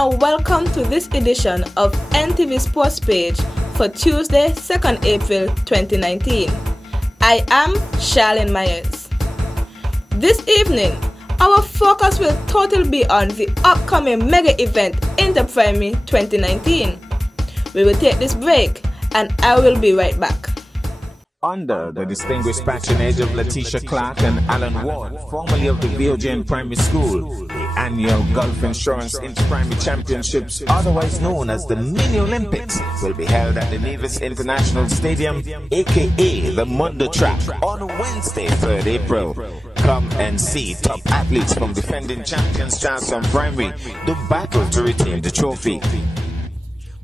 and welcome to this edition of NTV Sports Page for Tuesday, 2nd April 2019. I am Charlene Myers. This evening, our focus will totally be on the upcoming mega event Interprimary 2019. We will take this break and I will be right back. Under the distinguished patronage of Letitia Clark and Alan Ward, formerly of the VOJN Primary School, the annual Gulf Insurance Interprimary Championships, otherwise known as the Mini Olympics, will be held at the Nevis International Stadium, aka the Mundo Track, on Wednesday, 3rd April. Come and see top athletes from defending champions Charleston Primary do battle to retain the trophy.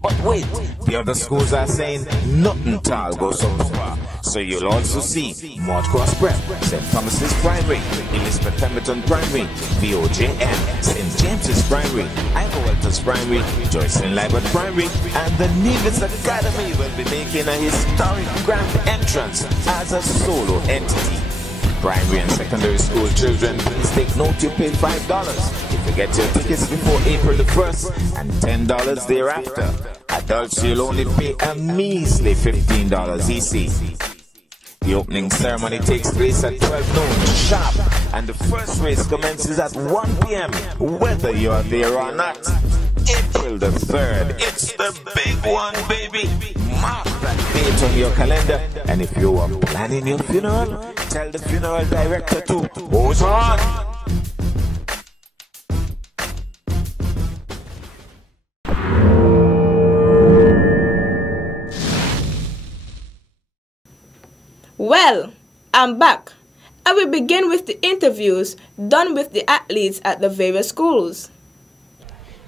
But wait, the other schools are saying nothing tall goes so far. So you'll also see Maud Cross Prep, St. Thomas's Primary, Elizabeth Pemberton Primary, VOJN, St. James's Primary, Ivor Walters Primary, Joycelyn Libert Primary, and the Nevis Academy will be making a historic grand entrance as a solo entity. Primary and secondary school children, please take note you pay $5 if you get your tickets before April the 1st and $10 thereafter. Adults, you'll only pay a measly $15 EC. The opening ceremony takes place at 12 noon sharp, and the first race commences at 1 p.m. whether you're there or not. April the 3rd, it's the big one, baby. Mark that date on your calendar, and if you are planning your funeral, tell the funeral director to hold on. Well, I'm back. I will begin with the interviews done with the athletes at the various schools.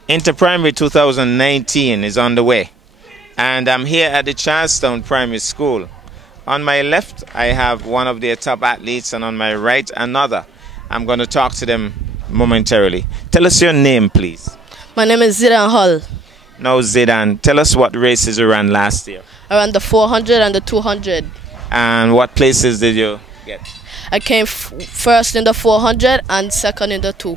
Interprimary 2019 is on the way, and I'm here at the Charlestown Primary School. On my left, I have one of their top athletes, and on my right, another. I'm going to talk to them momentarily. Tell us your name, please. My name is Zidane Hall. Now, Zidane, tell us what races you ran last year. I ran the 400 and the 200. And what places did you get? I came first in the 400 and second in the 2.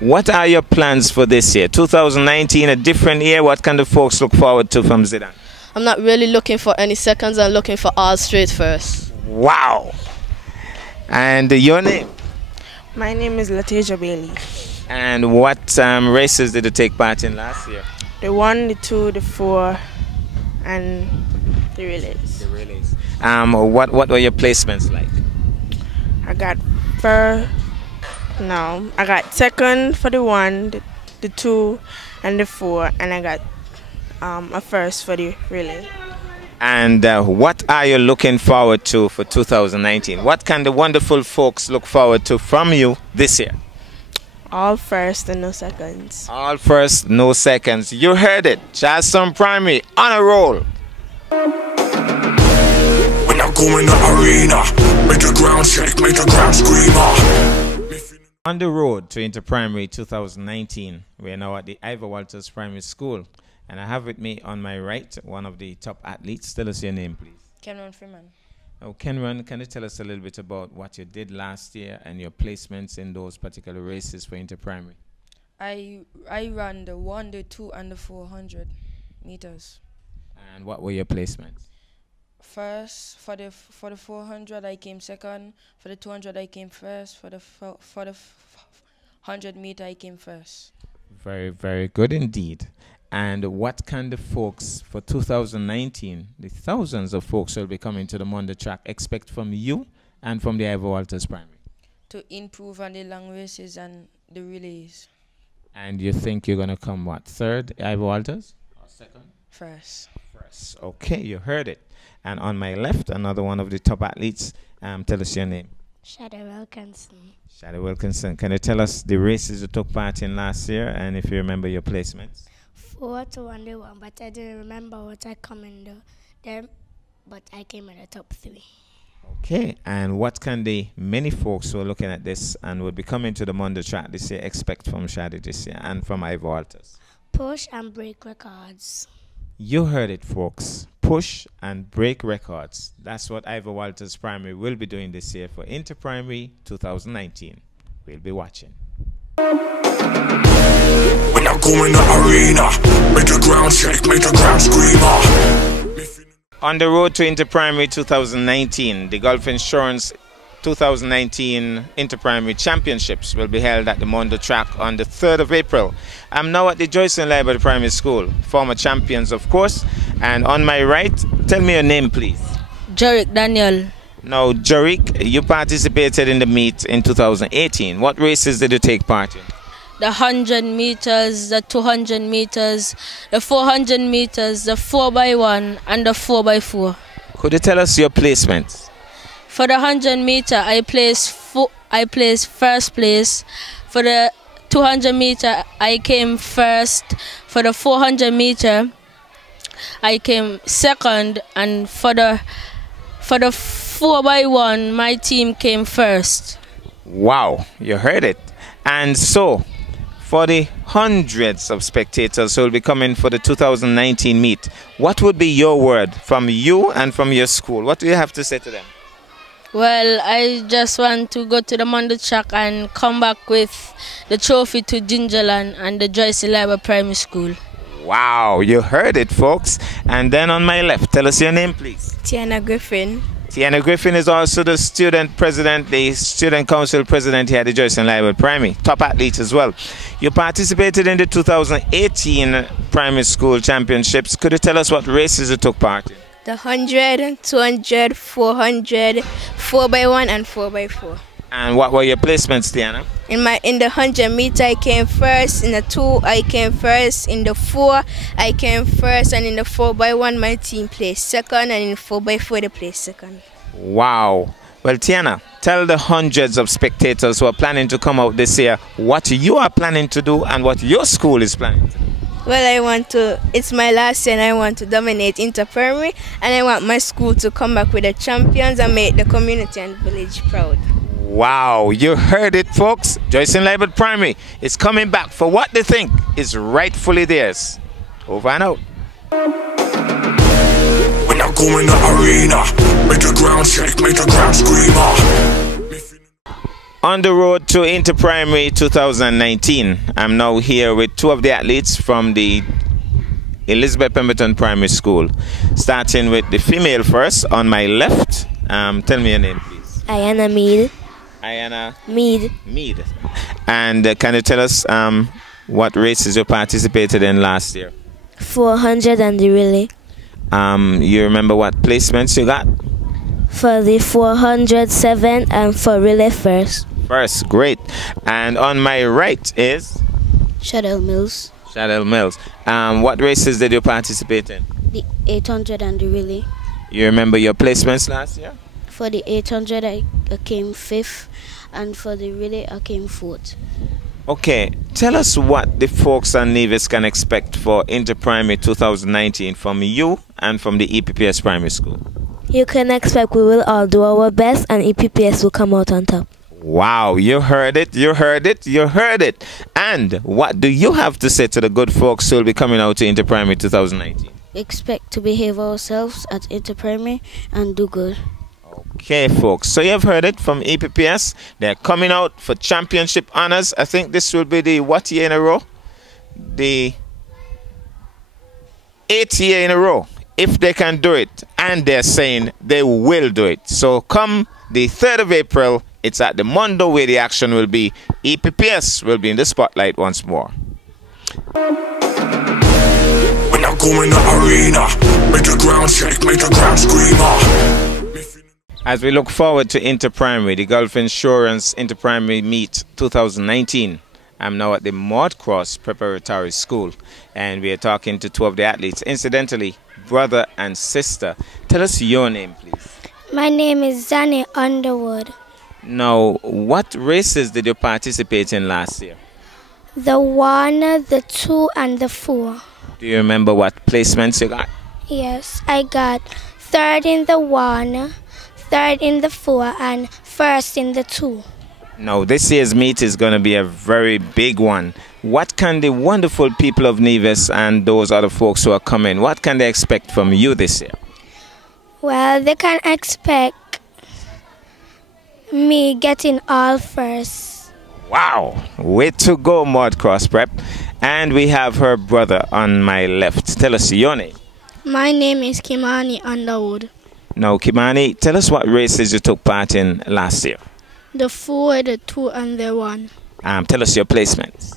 What are your plans for this year? 2019, a different year. What can the folks look forward to from Zidane? I'm not really looking for any seconds. I'm looking for all straight first. Wow. And your name? My name is Letitia Bailey. And what races did you take part in last year? The 1, the 2, the 4, and the relays. The relays. What were your placements like? I got I got second for the 1, the 2, and the 4, and I got a first for the relay. And what are you looking forward to for 2019? What can the wonderful folks look forward to from you this year? All first and no seconds. All first, no seconds. You heard it. Charlestown Primary on a roll. When I go in the arena, make the ground shake, make the ground scream. On the road to Interprimary 2019, we are now at the Ivor Walters Primary School. And I have with me on my right one of the top athletes. Tell us your name, please. Kenron Freeman. Now, Kenron, can you tell us a little bit about what you did last year and your placements in those particular races for Interprimary? I ran the 1, the 2, and the 400 meters. And what were your placements? First, for the 400, I came second. For the 200, I came first. For the 100 meter, I came first. Very, very good indeed. And what can the folks for 2019, the thousands of folks who will be coming to the Mundo Track, expect from you and from the Ivor Walters Primary? To improve on the long races and the relays. And you think you're going to come, what, third, Ivor Walters? Or second? First. First. Okay, you heard it. And on my left, another one of the top athletes. Tell us your name. Shada Wilkinson. Shada Wilkinson. Can you tell us the races you took part in last year and if you remember your placements? 4 to 1 day 1, but I didn't remember what I come in there, but I came in the top 3. Okay, and what can the many folks who are looking at this and will be coming to the Mundo Track this year expect from Shadi this year and from Ivor Walters? Push and break records. You heard it, folks. Push and break records. That's what Ivor Walters Primary will be doing this year for Interprimary 2019. We'll be watching. When I go in the arena, make the ground shake, make the ground scream. On the road to Interprimary 2019, the Gulf Insurance 2019 Interprimary Championships will be held at the Mondo Track on the 3rd of April. I'm now at the Joycelyn Library Primary School, former champions of course, and on my right, tell me your name please. Jerick Daniel. Now Jerick, you participated in the meet in 2018. What races did you take part in? The 100 meters, the 200 meters, the 400 meters, the 4x1 and the 4x4. Could you tell us your placements? For the 100 meter, I placed first place. For the 200 meter, I came first. For the 400 meter, I came second, and for the 4x1, my team came first. Wow, you heard it. And so, for the hundreds of spectators who will be coming for the 2019 meet, what would be your word from you and from your school? What do you have to say to them? Well, I just want to go to the Mondo Track and come back with the trophy to Gingerland and the Joycelyn Library Primary School. Wow, you heard it, folks. And then on my left, tell us your name, please. Tiana Griffin. Tiana Griffin is also the student president, the student council president here at the Joycelyn Library Primary, top athlete as well. You participated in the 2018 primary school championships. Could you tell us what races you took part in? The 100, 200, 400, 4x1 and 4x4. And what were your placements, Tiana? In the 100 meter, I came first. In the 2, I came first. In the 4, I came first. And in the 4x1, my team placed second. And in the 4x4, they placed second. Wow. Well, Tiana, tell the hundreds of spectators who are planning to come out this year what you are planning to do and what your school is planning to do. Well, it's my last year and I want to dominate Interprimary, and I want my school to come back with the champions and make the community and village proud. Wow, you heard it, folks. Joycelyn Library Primary is coming back for what they think is rightfully theirs. Over and out. When I go in the arena, make the ground shake, make the ground scream. On the road to Interprimary 2019, I'm now here with two of the athletes from the Elizabeth Pemberton Primary School. Starting with the female first, on my left. Tell me your name, please. Ayana Mead. Ayana Mead. And can you tell us what races you participated in last year? 400 and the relay. You remember what placements you got? For the 400, 7, and for relay first. First, great. And on my right is? Shadell Mills. Shadell Mills. What races did you participate in? The 800 and the relay. You remember your placements last year? For the 800, I came 5th, and for the relay, I came 4th. Okay, tell us what the folks on Nevis can expect for Interprimary 2019 from you and from the EPPS Primary School. You can expect we will all do our best and EPPS will come out on top. Wow, you heard it, you heard it, you heard it. And what do you have to say to the good folks who will be coming out to Interprimary 2019? Expect to behave ourselves at Interprimary and do good. Okay, folks, so you've heard it from EPPS. They're coming out for championship honors. I think this will be the what year in a row? The 8th year in a row. If they can do it, and they're saying they will do it. So come the 3rd of April, it's at the Mondo where the action will be. EPPS will be in the spotlight once more. When I go in the arena, make the ground shake, make the ground scream. As we look forward to Interprimary, the Gulf Insurance Interprimary Meet 2019, I'm now at the Maud Cross Preparatory School, and we are talking to two of the athletes. Incidentally, brother and sister. Tell us your name, please. My name is Zanny Underwood. Now, what races did you participate in last year? The 1, the 2, and the 4. Do you remember what placements you got? Yes, I got 3rd in the 1, 3rd in the 4, and 1st in the 2. Now, this year's meet is going to be a very big one. What can the wonderful people of Nevis and those other folks who are coming, what can they expect from you this year? Well, they can expect me getting all first. Wow, way to go, Maud Cross Prep. And we have her brother on my left. Tell us your name. My name is Kimani Underwood. Now, Kimani, tell us what races you took part in last year. The 4, the 2, and the 1. Tell us your placements.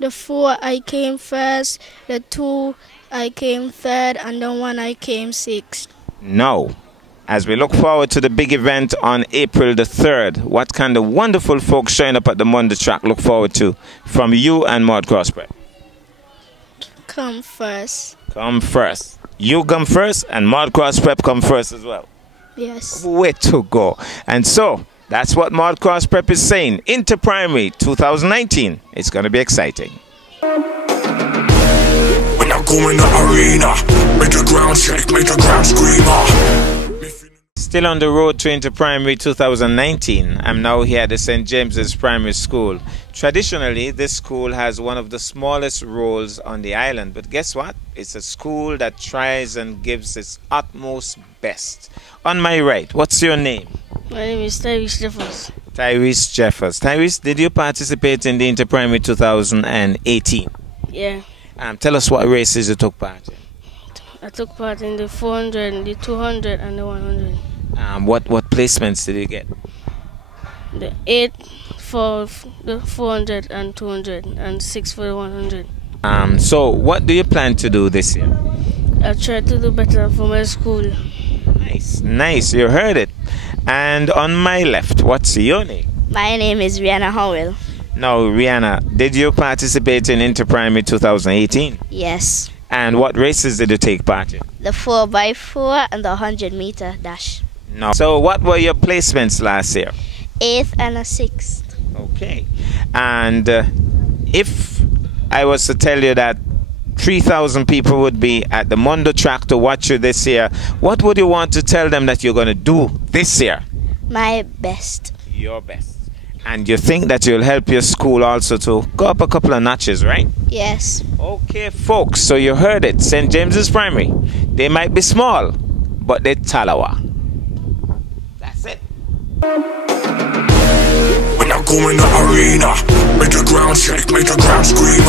The 4, I came first. The 2, I came third. And the 1, I came sixth. Now, as we look forward to the big event on April the 3rd, what kind of wonderful folks showing up at the Monday track look forward to from you and Maud Cross Prep? Come first. Come first. You come first and Maud Cross Prep come first as well. Yes. Way to go. And so, that's what Maud Cross Prep is saying. Inter-Primary 2019. It's going to be exciting. When I go in the arena, make the ground shake, make the ground scream. Still on the road to Inter-Primary 2019, I'm now here at the St. James's Primary School. Traditionally, this school has one of the smallest roles on the island, but guess what? It's a school that tries and gives its utmost best. On my right, what's your name? My name is Tyrese Jeffers. Tyrese Jeffers. Tyrese, did you participate in the Inter-Primary 2018? Yeah. Tell us what races you took part in. I took part in the 400, the 200, and the 100. What placements did you get? The 8 for the 400 and 200, and 6 for the 100. So what do you plan to do this year? I try to do better for my school. Nice, nice. You heard it. And on my left, what's your name? My name is Rihanna Howell. Now, Rihanna, did you participate in Inter-Primary 2018? Yes. And what races did you take part in? The 4x4 and the 100-meter dash. No. So what were your placements last year? 8th and a 6th. Okay. And if I was to tell you that 3,000 people would be at the Mondo track to watch you this year, what would you want to tell them that you're going to do this year? My best. Your best. And you think that you'll help your school also to go up a couple of notches, right? Yes. Okay, folks, so you heard it. St. James's Primary. They might be small, but they're Talawa. That's it. When I go in the arena, make the ground shake, make the ground scream.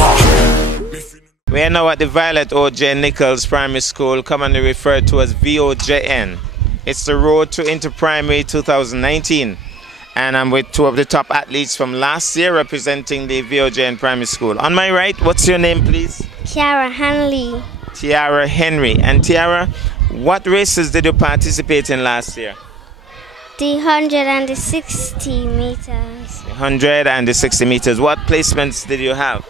We are now at the Violet O.J. Nichols Primary School, commonly referred to as VOJN. It's the road to Inter-Primary 2019. And I'm with two of the top athletes from last year representing the VOJN Primary School. On my right, what's your name, please? Tiara Henley. Tiara Henry. And Tiara, what races did you participate in last year? The 100 and the 60 meters. The 100 and the 60 meters. What placements did you have?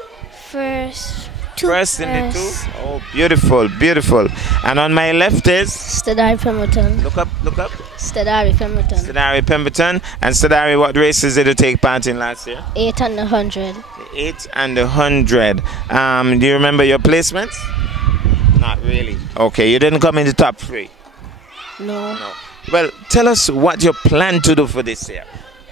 First. First in the 2? Oh, beautiful, beautiful. And on my left is? Stadari Pemberton. Look up, look up. Stadari Pemberton. Stadari Pemberton. And Stadari, what races did you take part in last year? 8 and the 100. The 8 and the 100. Do you remember your placements? Not really. Okay, you didn't come in the top 3? No. Well, tell us what you plan to do for this year.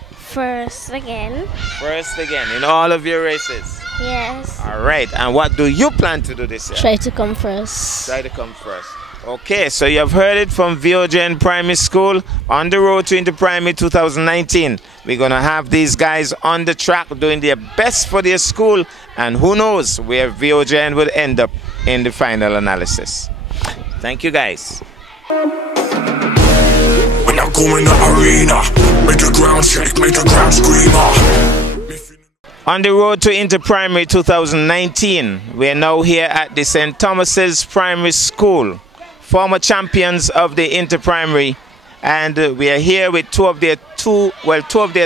First again. First again, in all of your races? Yes. All right, and what do you plan to do this year? Try to come first. Try to come first. Okay, so you have heard it from VOJN Primary School on the road to Inter-Primary 2019. We're going to have these guys on the track doing their best for their school, and who knows where VOJN will end up in the final analysis. Thank you, guys. When I go in the arena, make the ground shake, make the ground scream. On the road to Inter-Primary 2019, we are now here at the St. Thomas's Primary School, former champions of the Inter-Primary, and we are here with two of their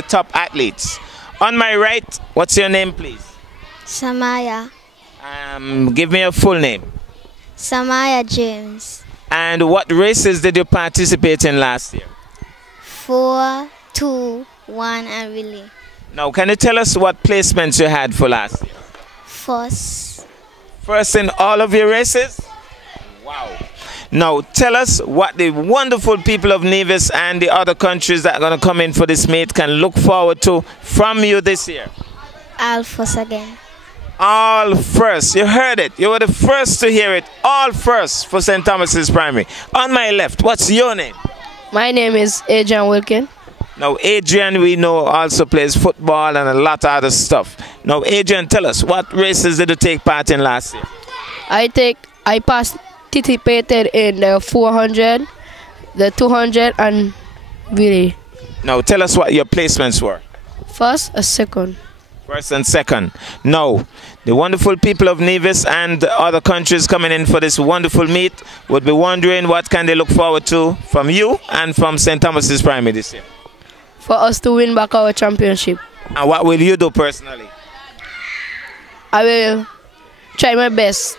top athletes. On my right, what's your name, please? Samaya. Give me a full name. Samaya James. And what races did you participate in last year? 4, 2, 1, and relay. Now, can you tell us what placements you had for last year? First. First in all of your races? Wow. Now, tell us what the wonderful people of Nevis and the other countries that are going to come in for this meet can look forward to from you this year. All first again. All first. You heard it. You were the first to hear it. All first for St. Thomas's Primary. On my left, what's your name? My name is Adrian Wilkin. Now, Adrian, we know, also plays football and a lot of other stuff. Now, Adrian, tell us, what races did you take part in last year? I participated in the 400, the 200, and relay. Now, tell us what your placements were. First and second. First and second. Now, the wonderful people of Nevis and other countries coming in for this wonderful meet would be wondering what can they look forward to from you and from St. Thomas's Primary this year. For us to win back our championship. And what will you do personally? I will try my best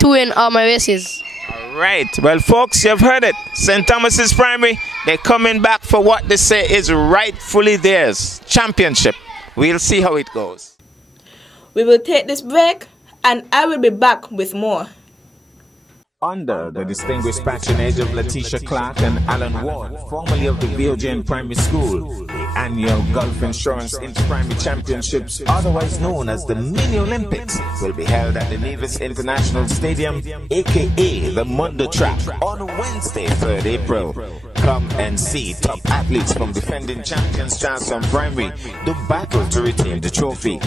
to win all my races. All right. Well, folks, you've heard it. St. Thomas's Primary, they're coming back for what they say is rightfully theirs. Championship. We'll see how it goes. We will take this break and I will be back with more. Under the distinguished patronage of Letitia Clark and Alan Ward, formerly of the VOJN Primary School, the annual Gulf Insurance Inter-Primary Championships, otherwise known as the Mini Olympics, will be held at the Nevis International Stadium, aka the Mondo Track, on Wednesday, 3rd April. Come and see top athletes from defending champions Charleston Primary do battle to retain the trophy.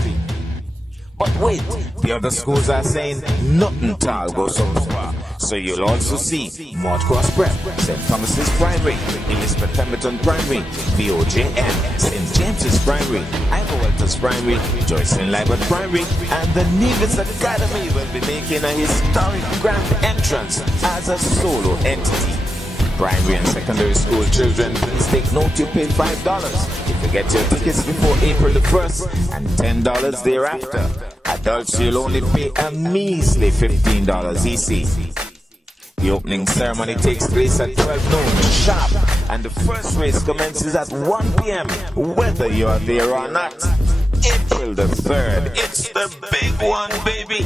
But wait, the other schools are saying nothing tall goes so far. So you'll also see Maud Cross Prep, St. Thomas's Primary, Elizabeth Pemberton Primary, VOJN, St. James's Primary, Ivor Walters Primary, Joycelyn Libert Primary, and the Nevis Academy will be making a historic grand entrance as a solo entity. Primary and secondary school children, please take note you pay $5 if you get your tickets before April the 1st and $10 thereafter. Adults, you'll only pay a measly $15 EC. The opening ceremony takes place at 12 noon sharp, and the first race commences at 1 p.m. whether you're there or not. April the 3rd, it's the big one, baby.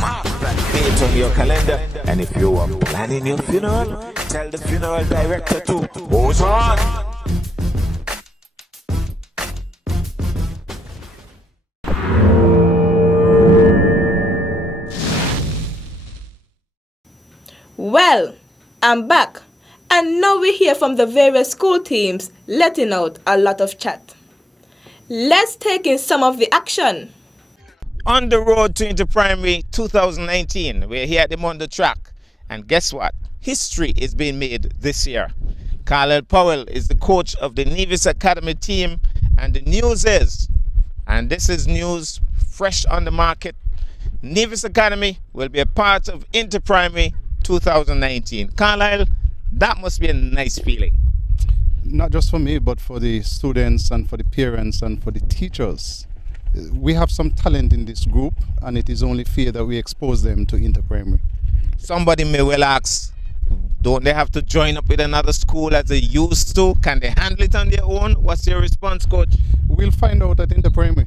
Mark that date on your calendar, and if you are planning your funeral, tell the funeral director to hold on. Well, I'm back, and now we hear from the various school teams letting out a lot of chat. Let's take in some of the action. On the road to Inter-Primary 2019, we're here at the Mondo Track, and guess what? History is being made this year. Carlisle Powell is the coach of the Nevis Academy team, and the news is, and this is news fresh on the market, Nevis Academy will be a part of Inter-Primary 2019. Carlisle, that must be a nice feeling. Not just for me, but for the students and for the parents and for the teachers. We have some talent in this group, and it is only fair that we expose them to Inter-Primary. Somebody may well ask, don't they have to join up with another school as they used to? Can they handle it on their own? What's your response, coach? We'll find out at Inter-Primary.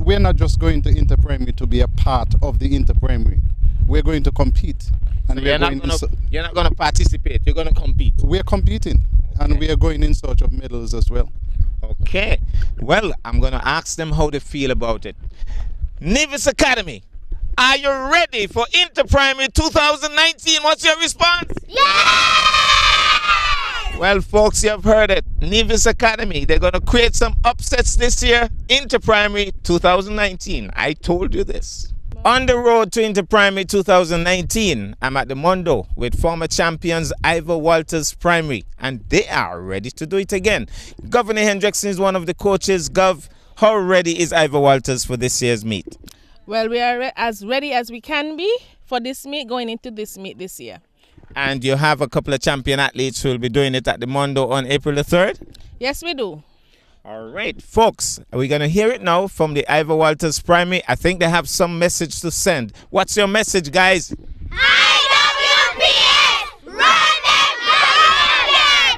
We're not just going to Inter-Primary to be a part of the Inter-Primary. We're going to compete. And so you're not going to participate, you're going to compete? We're competing, okay. And we are going in search of medals as well. Okay. Well, I'm going to ask them how they feel about it. Nevis Academy, are you ready for Inter-Primary 2019? What's your response? Yeah! Well, folks, you've heard it. Nevis Academy, they're going to create some upsets this year. Inter-Primary 2019. I told you this. On the road to Inter-Primary 2019, I'm at the Mondo with former champions Ivor Walters Primary, and they are ready to do it again. Governor Hendrickson is one of the coaches. Gov, how ready is Ivor Walters for this year's meet? Well, we are as ready as we can be for this meet, going into this meet this year. And you have a couple of champion athletes who will be doing it at the Mondo on April the 3rd? Yes, we do. All right, folks, we're going to hear it now from the Ivor Walters Primary. I think they have some message to send. What's your message, guys? IWPS, run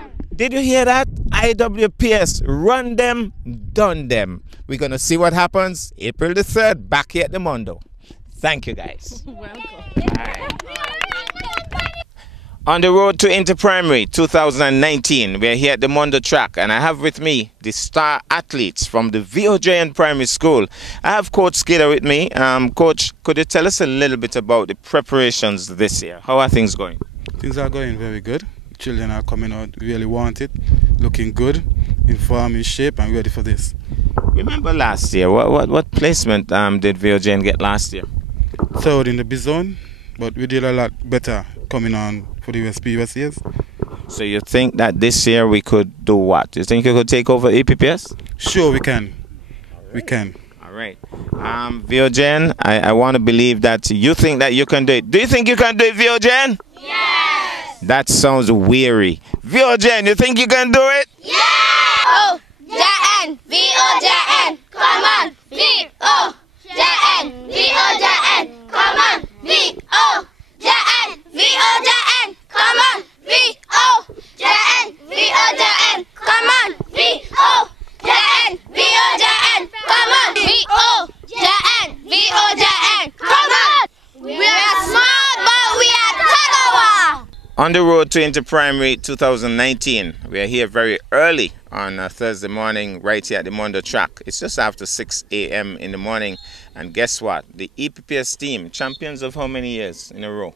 them, Did you hear that? IWPS, run them, done them. We're going to see what happens April the 3rd, back here at the Mondo. Thank you, guys. Welcome. On the road to Inter-Primary 2019, we're here at the Mondo Track, and I have with me the star athletes from the VOJN Primary School. I have Coach Skidder with me. Coach, could you tell us a little bit about the preparations this year? How are things going? Things are going very good. children are coming out, really want it, looking good, in form, in shape, and ready for this. Remember last year, what placement did VOJN get last year? Third in the B zone, but we did a lot better coming on for the previous years. So you think that this year we could do what? You think you could take over EPPS? Sure, we can. We can. All right. VOJN, I want to believe that you think that you can do it. Do you think you can do it, VOJN? Yes! That sounds weary. VOJN, you think you can do it? Yeah! VOJN, VOJN, come on, VOJN, VOJN, come on, VOJN, VOJN, come on, VOJN, VOJN, come on, VOJN, VOJN, come on, VOJN, VOJN, come on. We are small, but we are Tagawa. On the road to Inter-Primary 2019, we are here very early on a Thursday morning right here at the Mondo track. It's just after 6 a.m. in the morning, and guess what? The EPPS team, champions of how many years in a row?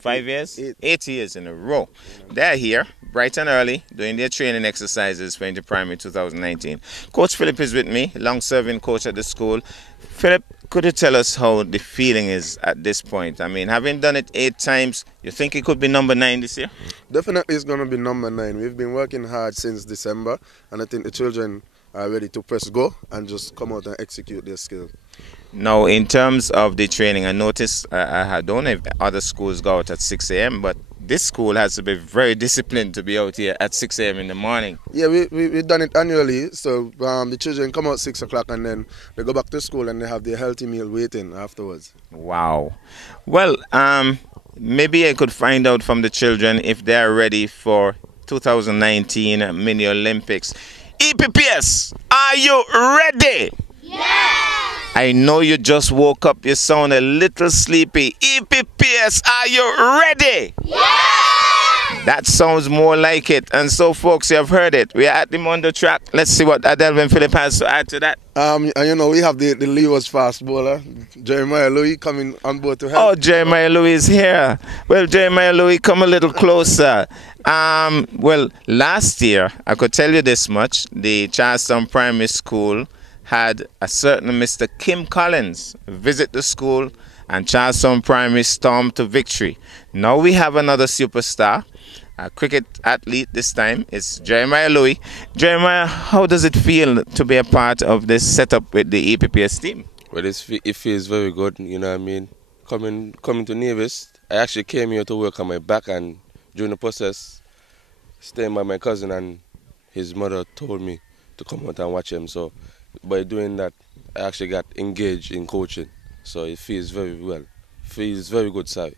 5 years? 8 years in a row. They're here bright and early doing their training exercises for Inter-Primary 2019. Coach Philip is with me, long-serving coach at the school. Philip, could you tell us how the feeling is at this point? I mean, having done it 8 times, you think it could be number 9 this year? Definitely it's going to be number 9. We've been working hard since December, and I think the children are ready to press go and just come out and execute their skill. Now, in terms of the training, I noticed, I don't know if other schools go out at 6 a.m., but this school has to be very disciplined to be out here at 6 a.m. in the morning. Yeah, we've done it annually, so the children come out 6 o'clock and then they go back to school and they have their healthy meal waiting afterwards. Wow. Well, maybe I could find out from the children if they're ready for 2019 Mini Olympics. EPPS, are you ready? Yes! I know you just woke up, you sound a little sleepy. EPPS, are you ready? Yes! That sounds more like it. And so, folks, you have heard it. We are at the Mondo track. Let's see what Adelvin Philip has to add to that. And you know, we have the Leo's fast bowler, Jeremiah Louis, coming on board to help. Oh, Jeremiah Louis is here. Well, Jeremiah Louis, come a little closer. Well, last year, I could tell you this much, the Charlestown Primary School had a certain Mr. Kim Collins visit the school, and Charlestown Primary stormed to victory. Now we have another superstar, a cricket athlete this time. It's Jeremiah Louis. Jeremiah, how does it feel to be a part of this setup with the EPPS team? Well, it feels very good, you know what I mean. Coming to Nevis, I actually came here to work on my back, and during the process, staying by my cousin, and his mother told me to come out and watch him. So by doing that, I actually got engaged in coaching. So it feels very well. Feels very good, sorry.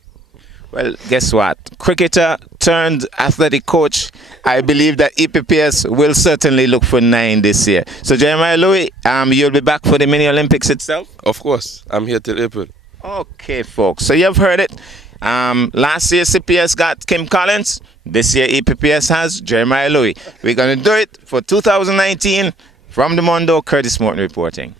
Well, guess what? Cricketer turned athletic coach. I believe that EPPS will certainly look for 9 this year. So Jeremiah Louis, you'll be back for the Mini Olympics itself? Of course. I'm here till April. Okay, folks. So you've heard it. Last year CPS got Kim Collins. This year EPPS has Jeremiah Louis. We're going to do it for 2019. From the Mondo, Curtis Morton reporting.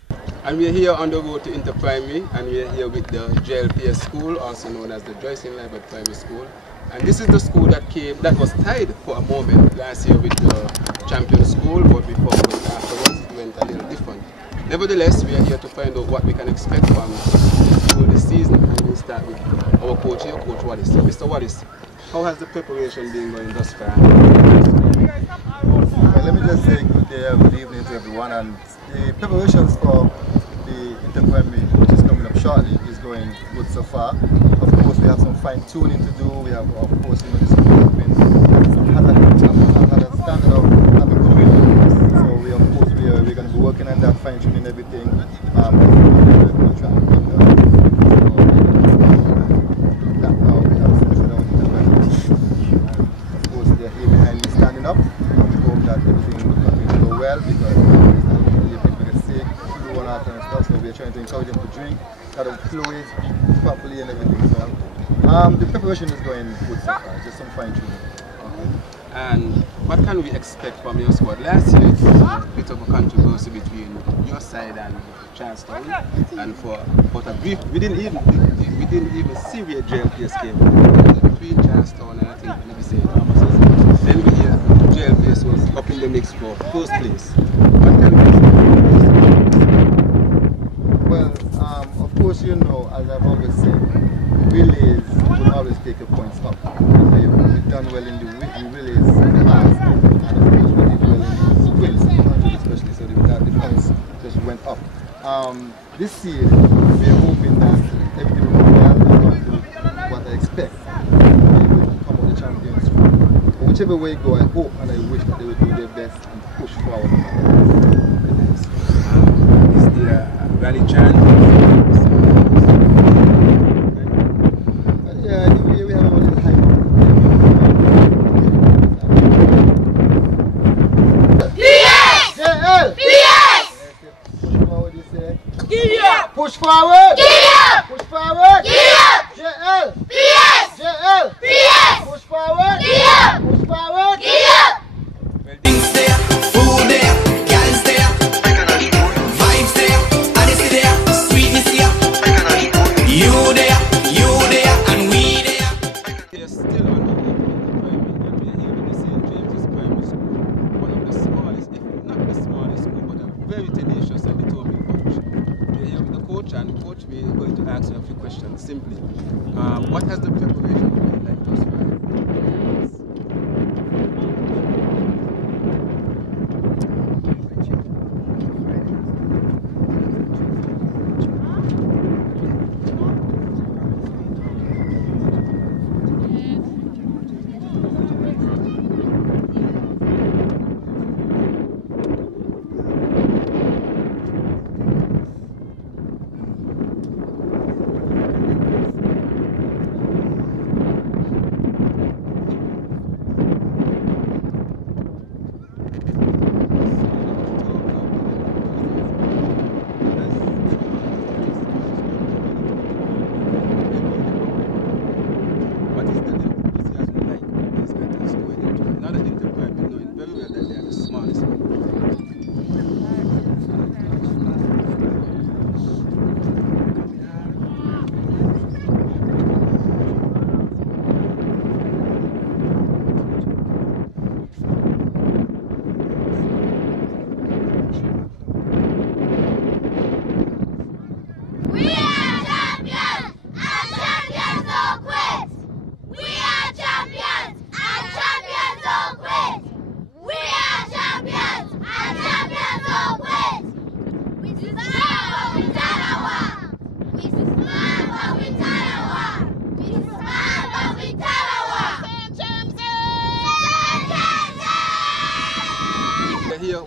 And we are here on the road to Inter-Primary, and we are here with the JLPS school, also known as the Joyce Lambert Primary School. And this is the school that was tied for a moment last year with the champion school, but afterwards it went a little different. Nevertheless, we are here to find out what we can expect from the school this season, and we'll start with our coach here, Coach Wallace. Mr. Wallace, how has the preparation been going thus far? Let me just say good day, good evening to everyone, and the preparations for the Inter-Primary, which is coming up shortly, is going good so far. Of course, we have some fine-tuning to do. We have, of course, you know, the school has been had a standard of having good wins. So we, of course, we're going to be working on that, fine-tuning everything. Of course, they're here behind me standing up. That everything will continue to go well, because they're very sick, flu and all kind of stuff, so we're trying to encourage them to drink a lot of fluids properly and everything. So the preparation is going good so far, just some fine tuning. Okay. And what can we expect from your squad? Last year it was a bit of a controversy between your side and Charlestown, and for a brief, we didn't even see where JLPS came from between Charlestown and I think maybe say Then we hear JLPS was up in the mix for first place. What can we expect? Well, of course, you know, as I've always said, relays will always take your points up. We've done well in the relays in the past, and of course we did well in the sprints, especially, so the points just went up. This year, we're hoping that everything will go well, and do what I expect. They will come out the champions. But whichever way it go, I hope and I wish that they will do their best and push forward. Is there a rally chance? Yeah, we have a little hype. Push forward! Giddy up! Push forward! Giddy up! JL! PS! JL! PS! Push forward! Giddy up! Push forward! Giddy up! Things there, food there, girls there, vibes there, honesty there, sweetness there. You there, and we there. We are still on the way to Interprimary, and we are here with the St. James's Primary School, one of the smallest, if not the smallest school, but a very tenacious and determined coach. We are here with the coach, and coach, we are going to ask you a few questions simply. What has the preparation been like thus far?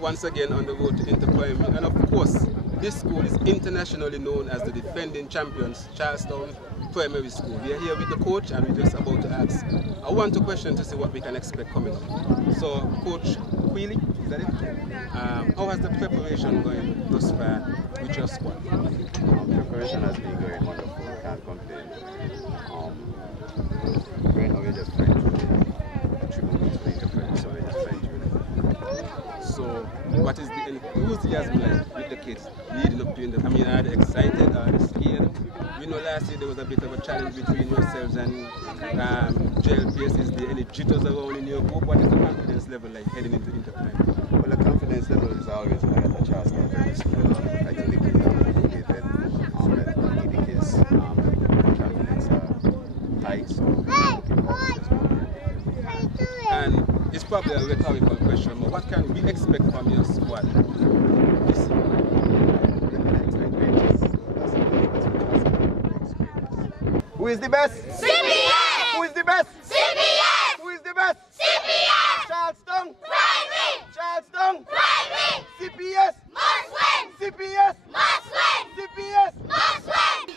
Once again on the road to Interprimary, and of course this school is internationally known as the defending champions, Charlestown Primary School. We are here with the coach and we're just about to ask a one-two question to see what we can expect coming up. So Coach Queely, is that it? How has the preparation going thus far with your squad? Preparation has been going wonderful, can't complain. Right now we're just trying to triple meet for Interprimary, so we're just trying to. So, what is the enthusiasm like with the kids leading up to it? I mean, are they excited? Are they scared? We know last year there was a bit of a challenge between yourselves and JLPS. Is there any jitters around in your group? What is the confidence level like heading into Interprimary? Well, the confidence level is always high at the Charlestown Primary School. I think the kids are motivated. The kids' confidence are high, so looking forward to this. And it's probably a rhetorical question, but what can we expect from your squad this year? Who is the best? CPS! Who is the best? CPS! Who is the best? CPS! Charlestown! Primary! Charlestown! Primary! CPS! Must win! CPS! Must win! CPS! Must win!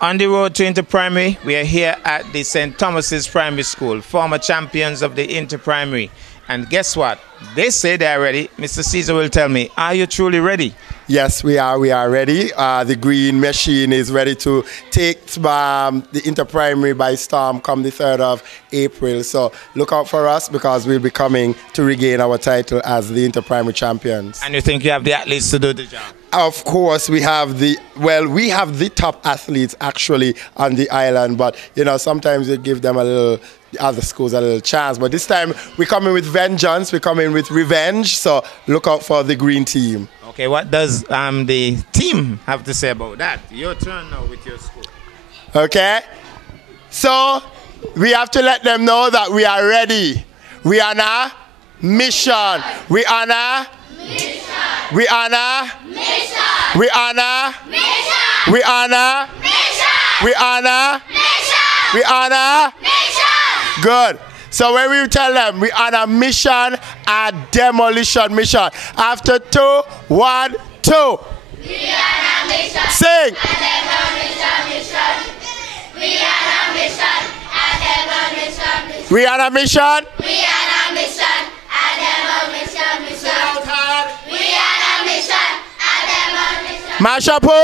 On the road to Interprimary, we are here at the St. Thomas's Primary School, former champions of the Interprimary. And guess what? They say they are ready. Mr. Caesar will tell me, are you truly ready? Yes, we are ready. The green machine is ready to take the Interprimary by storm come the 3rd of April. So look out for us because we'll be coming to regain our title as the Interprimary champions. And you think you have the athletes to do the job? Of course, we have the top athletes actually on the island, but you know, sometimes you give them a little the other schools a little chance. But this time we're coming with vengeance, we're coming with revenge, so look out for the green team. Okay, what does the team have to say about that? Your turn now with your school. Okay, so we have to let them know that we are ready. We are on a mission. We on a mission. We on a mission. We on a mission. We on a mission. We on a mission. We on a mission. Good. So when we tell them we on a mission, a demolition mission. After 2, 1, 2. We on a mission. Sing. A demolition mission. We on a mission. A demolition mission. We on a mission. We on a mission. A demolition mission. We on a mission. A demolition. Mash up who?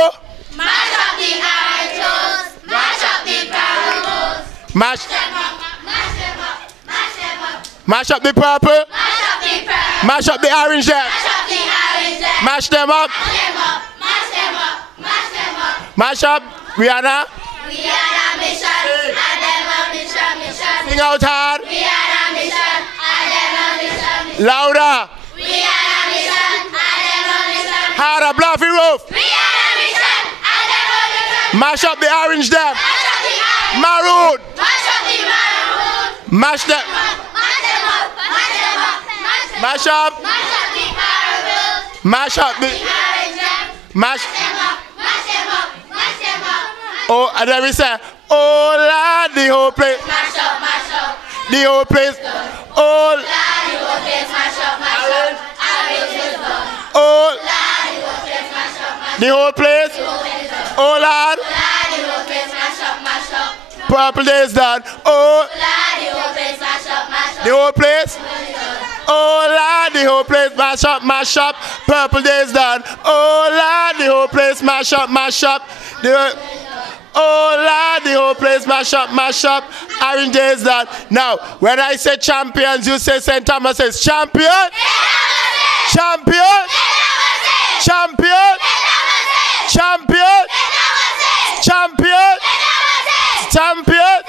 Mash up the orange juice. Mash up the brown juice. Mash. them up. Mash them up. Mash them up. Mash up the purple. Mash up the purple. Mash up the orange there. Mash up the orange there. Mash them up. Mash them up. Mash them up. Mash them up. Mash up. Rihanna. We on a mission. A demolition mission. Sing out hard. We on a mission. A demolition mission. Louder. We on a mission. A demolition. Harder. Bluffy roof. We on a mission. A demolition. Mash up the orange there. Mash up the orange. Maroon. Mash up the maroon. Mash them. Mash them up. Mash them up. Mash up. Mash up the orange. Mash up the. Orange them. Mash. them up. Mash them up. Mash them up. Oh, and then we say, oh Lord, the whole place. Mash up. Mash up. The whole place. Oh. Lord, the whole place. Mash up. Mash up. Orange is done. Oh. Lord, the whole place. Mash up. Mash up. The whole place. Oh Lord. Lord, the whole place. Mash up. Mash up. Purple day is done. Oh. Lord, the whole place. Mash up. Mash up. The whole place. Oh Lord, the whole place. Mash up. Mash up. Purple day is done. Oh Lord, the whole place. Mash up. Mash up. Oh Lord, the whole place. Mash up. Mash up. Orange day is done. Now, when I say champions, you say St. Thomas is champion. Champion. Champion. Champion. Champion. Champion.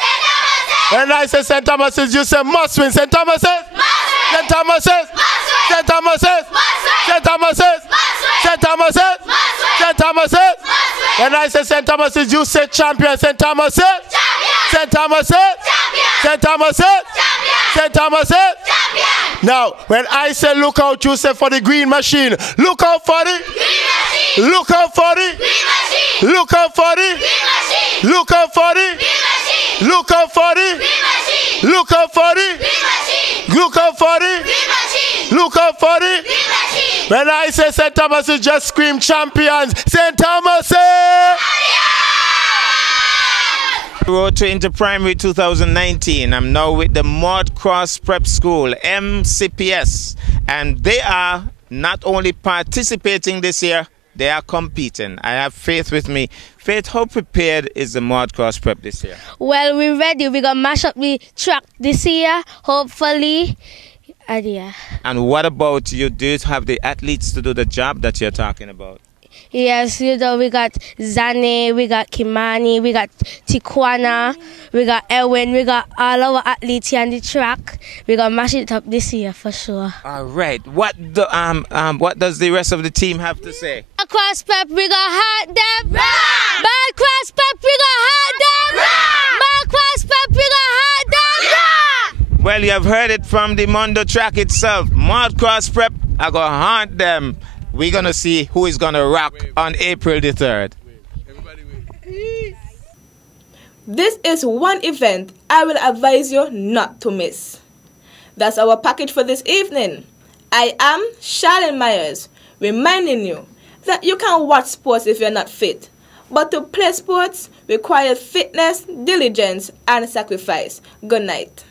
When I say St. Thomas's, you say must win. St. Thomas's. St. Thomas's. St. Thomas's. St. Thomas's. St. Thomas's. St. Thomas's. When I say St. Thomas's, you say champion. St. Thomas's. St. Thomas's. St. Thomas's. St. Thomas's. Now, when I say look out, you say for the green machine. Look out for the green machine. Look out for the green machine. Look out for the green machine. Look out for the green machine. Look out for the green machine. Look out for the green machine. Look out for the green machine. Look out for the green machine. When I say St. Thomas, you just scream champions. St. Thomas. Road to Interprimary 2019. I'm now with the Mud Cross Prep School, MCPS, and they are not only participating this year, they are competing. I have Faith with me. Faith, how prepared is the Mud Cross Prep this year? Well, we're ready. We're going to mash up the track this year, hopefully. Yeah. And what about you? Do you have the athletes to do the job that you're talking about? Yes, you know, we got Zane, we got Kimani, we got Tikwana, we got Erwin, we got all our athletes here on the track. We're going to mash it up this year for sure. All right. What does the rest of the team have to say? Cross Prep, we going to hurt them. Bad Cross Prep, we going to hurt them. Bad Cross Prep, we going to hurt them. Well, you have heard it from the Mondo track itself. Mud Cross Prep are going to haunt them. We're going to see who is going to rock on April the 3rd. This is one event I will advise you not to miss. That's our package for this evening. I am Charlene Myers, reminding you that you can watch sports if you're not fit, but to play sports requires fitness, diligence, and sacrifice. Good night.